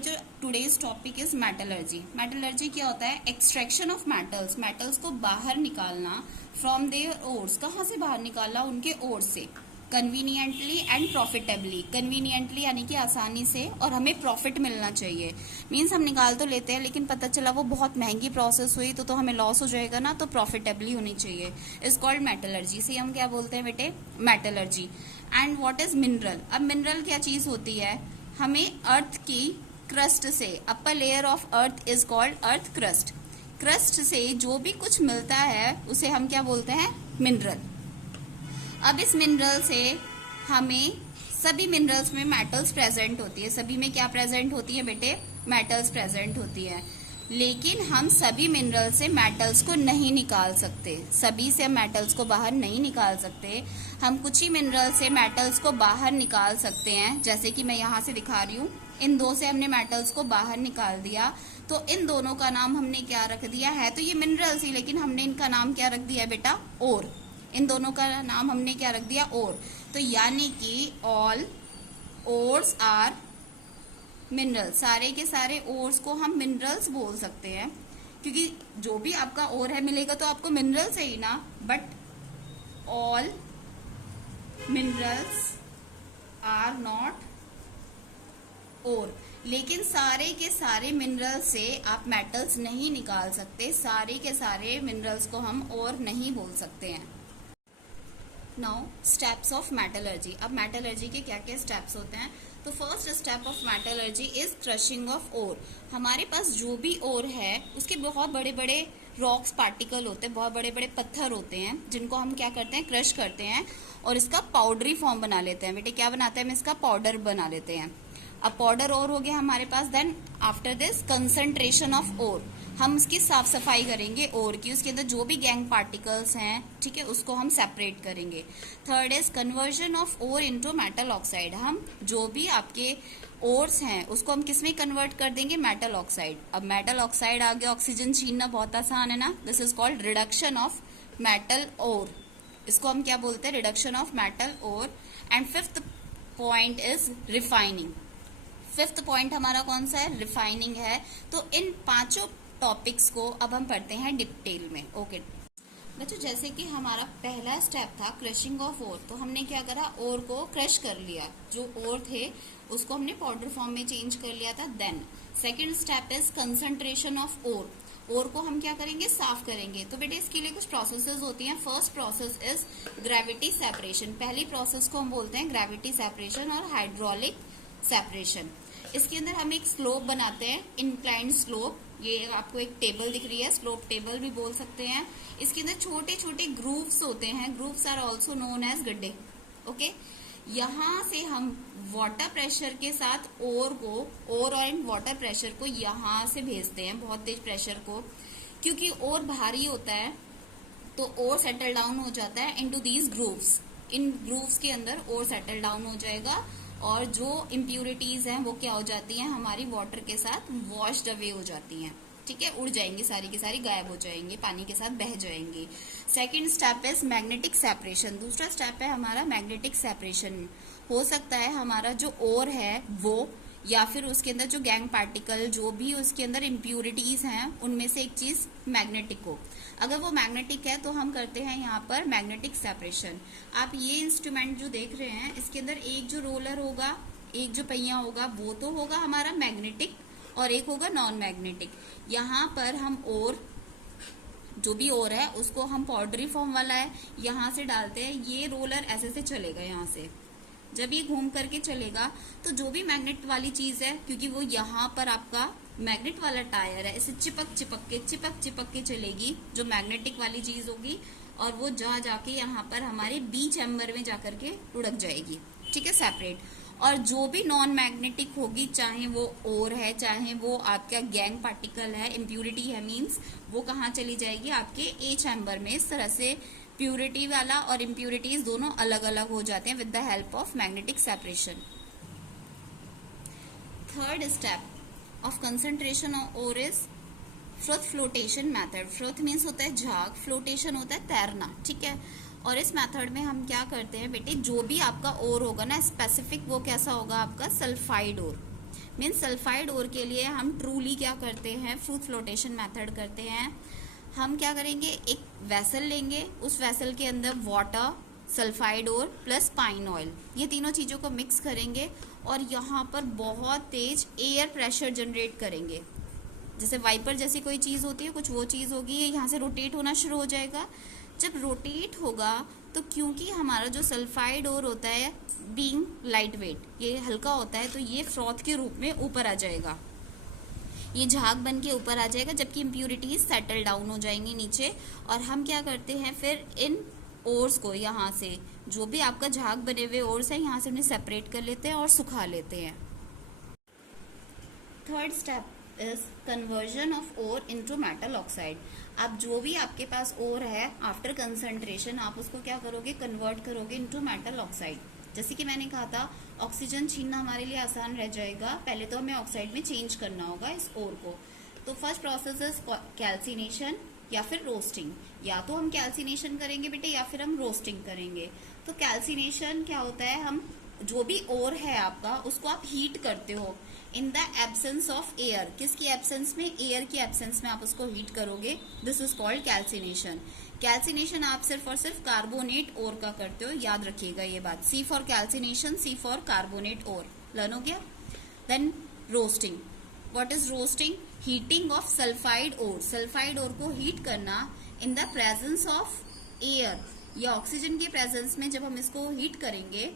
बच्चों today's topic is metallurgy. Metallurgy क्या होता है? एक्सट्रैक्शन ऑफ मेटल्स, मेटल्स को बाहर निकालना फ्रॉम देयर ओर्स। कहाँ से बाहर निकालना? उनके ओर्स से। कन्वीनियंटली एंड प्रॉफिटेबली, कन्वीनियंटली यानी कि आसानी से, और हमें प्रॉफिट मिलना चाहिए। मीन्स हम निकाल तो लेते हैं लेकिन पता चला वो बहुत महंगी प्रोसेस हुई तो हमें लॉस हो जाएगा ना, तो प्रॉफिटेबली होनी चाहिए। Is called metallurgy. इसे हम क्या बोलते हैं बेटे? Metallurgy. And what is mineral? अब मिनरल क्या चीज होती है? हमें अर्थ की क्रस्ट से, upper layer of earth is called earth crust. Crust से जो भी कुछ मिलता है उसे हम क्या बोलते हैं? मिनरल। अब इस मिनरल से हमें, सभी मिनरल्स में मेटल्स प्रेजेंट होती है। सभी में क्या प्रेजेंट होती है बेटे? मेटल्स प्रेजेंट होती है। लेकिन हम सभी मिनरल से मेटल्स को नहीं निकाल सकते, सभी से मेटल्स को बाहर नहीं निकाल सकते। हम कुछ ही मिनरल से मेटल्स को बाहर निकाल सकते हैं, जैसे कि मैं यहाँ से दिखा रही हूँ। इन दो से हमने मेटल्स को बाहर निकाल दिया, तो इन दोनों का नाम हमने क्या रख दिया है? तो ये मिनरल्स ही, लेकिन हमने इनका नाम क्या रख दिया है बेटा? ओर। इन दोनों का नाम हमने क्या रख दिया? ओर। तो यानी कि ऑल ओर्स आर मिनरल, सारे के सारे ओर्स को हम मिनरल्स बोल सकते हैं, क्योंकि जो भी आपका ओर है मिलेगा तो आपको मिनरल से ही ना। But all minerals are not ore. लेकिन सारे के सारे मिनरल से आप मेटल्स नहीं निकाल सकते, सारे के सारे मिनरल्स को हम ओर नहीं बोल सकते हैं। Now steps of metallurgy. अब मेटलर्जी के क्या क्या स्टेप्स होते हैं? तो first step of metallurgy is crushing of ore. हमारे पास जो भी ओर है उसके बहुत बड़े बड़े रॉक्स पार्टिकल होते हैं, बहुत बड़े बड़े पत्थर होते हैं, जिनको हम क्या करते हैं? क्रश करते हैं और इसका पाउडरी फॉर्म बना लेते हैं। बेटे क्या बनाते हैं? हम इसका पाउडर बना लेते हैं। अब पाउडर और हो गया हमारे पास। Then after this concentration of ore, हम उसकी साफ सफाई करेंगे ओर की, उसके अंदर जो भी गैंग पार्टिकल्स हैं, ठीक है, उसको हम सेपरेट करेंगे। Third is conversion of ore into metal oxide. हम जो भी आपके ओर्स हैं उसको हम किस में कन्वर्ट कर देंगे? Metal oxide. अब मेटल ऑक्साइड आ गया, ऑक्सीजन छीनना बहुत आसान है ना। This is called reduction of metal ore. इसको हम क्या बोलते हैं? Reduction of metal ore. And fifth point is refining. Fifth point हमारा कौन सा है? रिफाइनिंग है। तो इन पांचों टॉपिक्स को अब हम पढ़ते हैं डिटेल में। ओके बच्चों, जैसे कि हमारा पहला स्टेप था क्रशिंग ऑफ ओर, तो हमने क्या करा? ओर को क्रश कर लिया। जो ओर थे उसको हमने पाउडर फॉर्म में चेंज कर लिया था। Then second step is concentration of ore. Ore को हम क्या करेंगे? साफ करेंगे। तो बेटे इसके लिए कुछ प्रोसेसेस होती हैं। First process is gravity separation. पहली प्रोसेस को हम बोलते हैं ग्रेविटी सेपरेशन और हाइड्रोलिक सेपरेशन। इसके अंदर हम एक स्लोप बनाते हैं, इंक्लाइंड स्लोप। ये आपको एक टेबल दिख रही है, स्लोप टेबल भी बोल सकते हैं। इसके अंदर छोटे छोटे ग्रूव्स होते हैं, grooves are also known as गड्ढे। ओके, यहाँ से हम वाटर प्रेशर के साथ ओर को, ओर एंड वाटर प्रेशर को यहाँ से भेजते हैं, बहुत तेज प्रेशर को, क्योंकि ओर भारी होता है तो ओर सेटल डाउन हो जाता है इनटू दीज ग्रूव्स। इन ग्रूव्स के अंदर ओर सेटल डाउन हो जाएगा और जो इम्प्यूरिटीज हैं वो क्या हो जाती हैं? हमारी वाटर के साथ वॉश्ड अवे हो जाती हैं, ठीक है, उड़ जाएंगी, सारी की सारी गायब हो जाएंगी, पानी के साथ बह जाएंगी। Second step is magnetic separation. दूसरा स्टेप है हमारा मैग्नेटिक सेपरेशन। हो सकता है हमारा जो ओर है वो, या फिर उसके अंदर जो गैंग पार्टिकल, जो भी उसके अंदर इम्प्यूरिटीज हैं, उनमें से एक चीज मैग्नेटिक हो। अगर वो मैग्नेटिक है तो हम करते हैं यहाँ पर मैग्नेटिक सेपरेशन। आप ये इंस्ट्रूमेंट जो देख रहे हैं, इसके अंदर एक जो रोलर होगा, एक जो पहिया होगा, वो तो होगा हमारा मैग्नेटिक और एक होगा नॉन मैग्नेटिक। यहाँ पर हम ओर, जो भी ओर है उसको हम पाउडरी फॉर्म वाला है, यहाँ से डालते हैं। ये रोलर ऐसे से चलेगा, यहाँ से जब ये घूम करके चलेगा तो जो भी मैग्नेट वाली चीज है, क्योंकि वो यहाँ पर आपका मैग्नेट वाला टायर है, इसे चिपक चिपक के चलेगी, जो मैग्नेटिक वाली चीज होगी, और वो जाके यहाँ पर हमारे बी चैम्बर में जाकर के लुढ़क जाएगी, ठीक है, सेपरेट। और जो भी नॉन मैग्नेटिक होगी, चाहे वो ओर है, चाहे वो आपका गैंग पार्टिकल है, इम्प्यूरिटी है, मीन्स वो कहाँ चली जाएगी? आपके ए चैम्बर में। इस तरह से प्यूरिटी वाला और इम्प्यूरिटीज दोनों अलग अलग हो जाते हैं with the help of magnetic separation. Third step of concentration of ore is froth floatation method. Froth means होता है झाग, फ्लोटेशन होता है तैरना, ठीक है। और इस मेथड में हम क्या करते हैं बेटे? जो भी आपका ओर होगा ना स्पेसिफिक, वो कैसा होगा? आपका sulphide ore. Means sulphide ore के लिए हम ट्रूली क्या करते हैं, फ्रूट फ्लोटेशन मेथड करते हैं। हम क्या करेंगे, एक वेसल लेंगे, उस वेसल के अंदर water, sulphide ore plus pine oil, ये तीनों चीज़ों को मिक्स करेंगे और यहाँ पर बहुत तेज एयर प्रेशर जनरेट करेंगे। जैसे वाइपर जैसी कोई चीज़ होती है, कुछ वो चीज़ होगी, ये यहाँ से रोटेट होना शुरू हो जाएगा। जब रोटेट होगा तो क्योंकि हमारा जो सल्फाइड ओर होता है बीइंग लाइट वेट, ये हल्का होता है, तो ये फ्रॉथ के रूप में ऊपर आ जाएगा, ये झाग बन के ऊपर आ जाएगा, जबकि इम्प्यूरिटीज सेटल डाउन हो जाएंगी नीचे। और हम क्या करते हैं फिर इन ओर्स को, यहाँ से जो भी आपका झाग बने हुए ओर्स है, यहाँ से उन्हें सेपरेट कर लेते हैं और सुखा लेते हैं। Third step is conversion of ore into metal oxide. आप जो भी आपके पास ओर है, आफ्टर कंसंट्रेशन आप उसको क्या करोगे, कन्वर्ट करोगे इनटू मेटल ऑक्साइड। जैसे कि मैंने कहा था, ऑक्सीजन छीनना हमारे लिए आसान रह जाएगा, पहले तो हमें ऑक्साइड में चेंज करना होगा इस ओर को। तो फर्स्ट प्रोसेस इज कैल्सिनेशन या फिर रोस्टिंग। या तो हम कैल्सिनेशन करेंगे बेटे या फिर हम रोस्टिंग करेंगे। तो कैल्सिनेशन क्या होता है, हम जो भी ओर है आपका उसको आप हीट करते हो in the absence of air. किसकी एब्सेंस में, एयर की एब्सेंस में आप उसको हीट करोगे, this is called calcination. Calcination आप सिर्फ और सिर्फ कार्बोनेट ओर का करते हो, याद रखिएगा ये बात, C for calcination, C for carbonate ore, learn हो गया। Then roasting, what is roasting, heating of sulphide ore, sulphide ore को हीट करना in the presence of air या ऑक्सीजन के प्रेजेंस में जब हम इसको हीट करेंगे,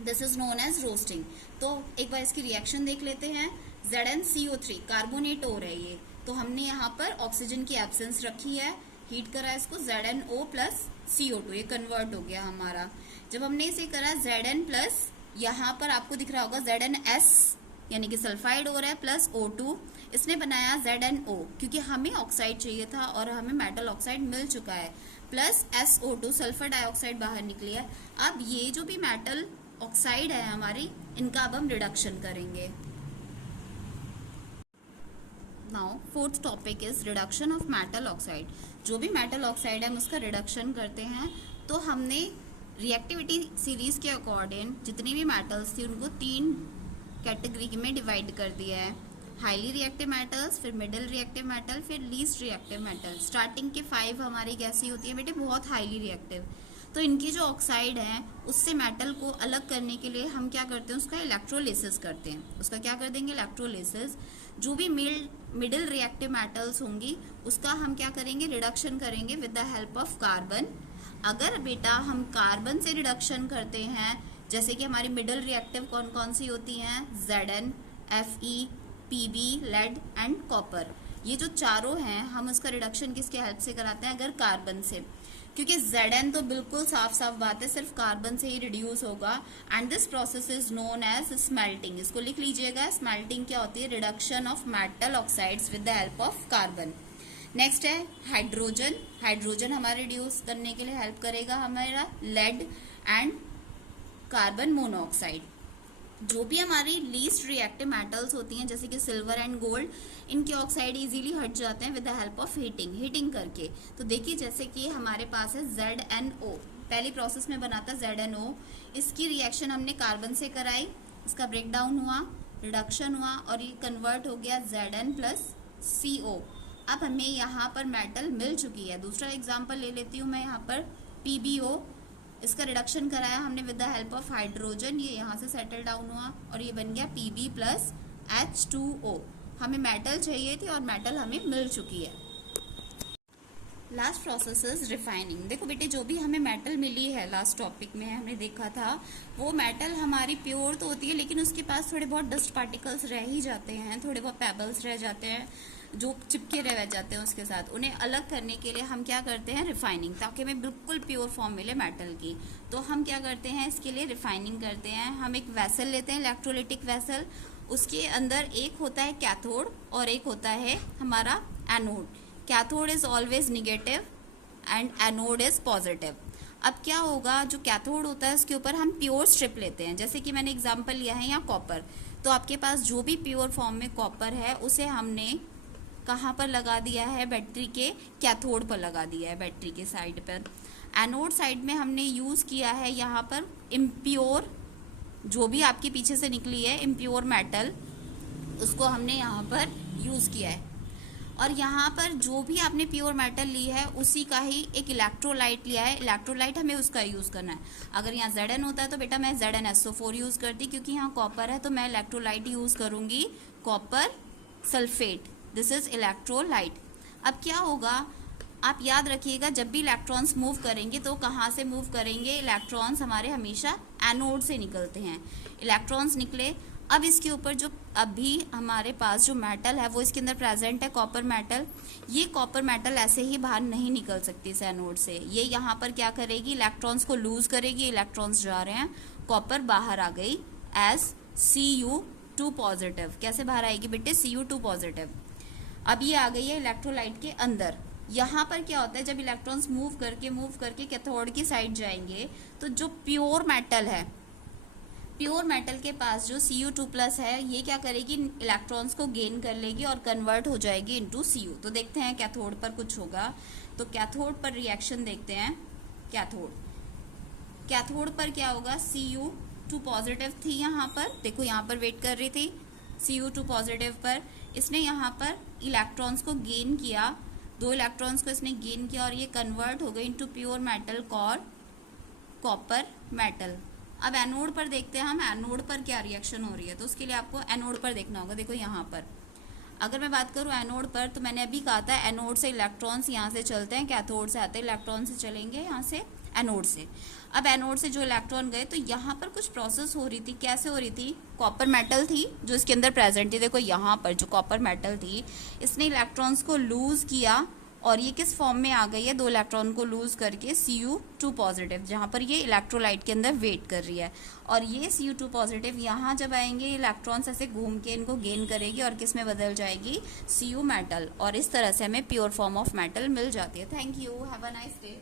this is known as roasting. तो एक बार इसकी रिएक्शन देख लेते हैं। ZnCO3 कार्बोनेट ओर है ये, तो हमने यहाँ पर ऑक्सीजन की एब्सेंस रखी है, हीट करा इसको ZnO प्लस CO2, ये कन्वर्ट हो गया हमारा। जब हमने इसे करा Zn प्लस, यहाँ पर आपको दिख रहा होगा ZnS यानी कि सल्फाइड ओर है, प्लस O2, इसने बनाया ZnO क्योंकि हमें ऑक्साइड चाहिए था और हमें मेटल ऑक्साइड मिल चुका है, प्लस SO2 सल्फर डाइऑक्साइड बाहर निकली है। अब ये जो भी मेटल ऑक्साइड है हमारी, इनका अब हम रिडक्शन करेंगे। Now fourth topic is reduction of metal oxide. जो भी मेटल ऑक्साइड है हम उसका रिडक्शन करते हैं। तो हमने रिएक्टिविटी सीरीज के अकॉर्डिंग जितनी भी मेटल्स थी उनको 3 कैटेगरी में डिवाइड कर दिया है, हाईली रिएक्टिव मेटल्स, फिर मिडिल रिएक्टिव मेटल, फिर लीस्ट रिएक्टिव मेटल। स्टार्टिंग के 5 हमारी कैसी होती है बेटे, बहुत हाईली रिएक्टिव। तो इनकी जो ऑक्साइड है उससे मेटल को अलग करने के लिए हम क्या करते हैं, उसका इलेक्ट्रोलिसिस करते हैं। उसका क्या कर देंगे, इलेक्ट्रोलिसिस। जो भी मिडिल रिएक्टिव मेटल्स होंगी उसका हम क्या करेंगे, रिडक्शन करेंगे with the help of carbon. अगर बेटा हम कार्बन से रिडक्शन करते हैं, जैसे कि हमारी मिडिल रिएक्टिव कौन कौन सी होती हैं, Zn, Fe, Pb, lead and copper, ये जो चारों हैं हम उसका रिडक्शन किसके हेल्प से कराते हैं, अगर कार्बन से। क्योंकि Zn तो बिल्कुल साफ साफ बात है, सिर्फ कार्बन से ही रिड्यूस होगा। And this process is known as smelting. इसको लिख लीजिएगा, स्मेल्टिंग क्या होती है, reduction of metal oxides with the help of carbon. Next है हाइड्रोजन। हाइड्रोजन हमारा रिड्यूस करने के लिए हेल्प करेगा हमारा लेड एंड कार्बन मोनोऑक्साइड। जो भी हमारी लीस्ट रिएक्टिव मेटल्स होती हैं जैसे कि सिल्वर एंड गोल्ड, इनके ऑक्साइड इजीली हट जाते हैं with the help of heating करके। तो देखिए जैसे कि हमारे पास है ZnO, पहली प्रोसेस में बना था ZnO, इसकी रिएक्शन हमने कार्बन से कराई, इसका ब्रेक डाउन हुआ, रिडक्शन हुआ और ये कन्वर्ट हो गया Zn प्लस CO। अब हमें यहाँ पर मेटल मिल चुकी है। दूसरा एग्जाम्पल ले लेती हूँ मैं, यहाँ पर PbO, इसका रिडक्शन कराया हमने with the help of hydrogen, ये यहाँ से सेटल डाउन हुआ और ये बन गया Pb प्लस H2O। हमें मेटल चाहिए थी और मेटल हमें मिल चुकी है। Last process is refining. देखो बेटे, जो भी हमें मेटल मिली है, लास्ट टॉपिक में हमने देखा था, वो मेटल हमारी प्योर तो होती है लेकिन उसके पास थोड़े बहुत डस्ट पार्टिकल्स रह ही जाते हैं, थोड़े बहुत पेबल्स रह जाते हैं जो चिपके रह जाते हैं उसके साथ। उन्हें अलग करने के लिए हम क्या करते हैं, रिफाइनिंग, ताकि हमें बिल्कुल प्योर फॉर्म मिले मेटल की। तो हम क्या करते हैं, इसके लिए रिफाइनिंग करते हैं। हम एक वेसल लेते हैं, इलेक्ट्रोलिटिक वेसल, उसके अंदर एक होता है कैथोड और एक होता है हमारा anode. Cathode is always negative and anode is positive. अब क्या होगा, जो कैथोड होता है उसके ऊपर हम प्योर स्ट्रिप लेते हैं, जैसे कि मैंने एग्जांपल लिया है यहाँ कॉपर। तो आपके पास जो भी प्योर फॉर्म में कॉपर है उसे हमने कहाँ पर लगा दिया है, बैटरी के कैथोड पर लगा दिया है, बैटरी के साइड पर। एनोड साइड में हमने यूज़ किया है यहाँ पर इम्प्योर, जो भी आपके पीछे से निकली है इम्प्योर मेटल, उसको हमने यहाँ पर यूज किया है। और यहाँ पर जो भी आपने प्योर मेटल ली है उसी का ही एक इलेक्ट्रोलाइट लिया है, इलेक्ट्रोलाइट हमें उसका यूज़ करना है। अगर यहाँ Zn होता है तो बेटा मैं ZnSO4 यूज़ करती, क्योंकि यहाँ कॉपर है तो मैं इलेक्ट्रोलाइट यूज़ करूँगी copper sulphate. This is electrolyte. अब क्या होगा, आप याद रखिएगा, जब भी इलेक्ट्रॉन्स मूव करेंगे तो कहाँ से मूव करेंगे, इलेक्ट्रॉन्स हमारे हमेशा एनोड से निकलते हैं। इलेक्ट्रॉन्स निकले, अब इसके ऊपर जो अभी हमारे पास जो मेटल है वो इसके अंदर प्रेजेंट है, कॉपर मेटल। ये कॉपर मेटल ऐसे ही बाहर नहीं निकल सकती इस एनोड से, ये यहाँ पर क्या करेगी, इलेक्ट्रॉन्स को लूज करेगी। इलेक्ट्रॉन्स जा रहे हैं, कॉपर बाहर आ गई एज Cu2 पॉजिटिव। कैसे बाहर आएगी बेटे, Cu2 पॉजिटिव। अब ये आ गई है इलेक्ट्रोलाइट के अंदर। यहाँ पर क्या होता है, जब इलेक्ट्रॉन्स मूव करके कैथोड की साइड जाएंगे तो जो प्योर मेटल है, प्योर मेटल के पास जो Cu2+ है, ये क्या करेगी, इलेक्ट्रॉन्स को गेन कर लेगी और कन्वर्ट हो जाएगी इनटू Cu। तो देखते हैं कैथोड पर कुछ होगा, तो कैथोड पर रिएक्शन देखते हैं। कैथोड पर क्या होगा, Cu2 पॉजिटिव थी यहाँ पर, देखो यहाँ पर वेट कर रही थी Cu2 पॉजिटिव पर, इसने यहाँ पर इलेक्ट्रॉन्स को गेन किया, 2 इलेक्ट्रॉन्स को इसने गेन किया और ये कन्वर्ट हो गई into pure metal copper metal. अब एनोड पर देखते हैं हम, एनोड पर क्या रिएक्शन हो रही है, तो उसके लिए आपको एनोड पर देखना होगा। देखो यहाँ पर अगर मैं बात करूँ एनोड पर, तो मैंने अभी कहा था एनोड से इलेक्ट्रॉन्स यहाँ से चलते हैं, कैथोड से आते हैं, इलेक्ट्रॉन से चलेंगे यहाँ से एनोड से। अब एनोड से जो इलेक्ट्रॉन गए तो यहाँ पर कुछ प्रोसेस हो रही थी। कैसे हो रही थी, कॉपर मेटल थी जो इसके अंदर प्रेजेंट थी। देखो यहाँ पर जो कॉपर मेटल थी, इसने इलेक्ट्रॉन्स को लूज किया और ये किस फॉर्म में आ गई है, 2 इलेक्ट्रॉन को लूज करके Cu2 पॉजिटिव, जहाँ पर ये इलेक्ट्रोलाइट के अंदर वेट कर रही है। और ये Cu2 पॉजिटिव यहाँ जब आएंगे, इलेक्ट्रॉन्स ऐसे घूम के इनको गेन करेगी और किस में बदल जाएगी, Cu मेटल। और इस तरह से हमें प्योर फॉर्म ऑफ मेटल मिल जाती है। Thank you, have a nice day.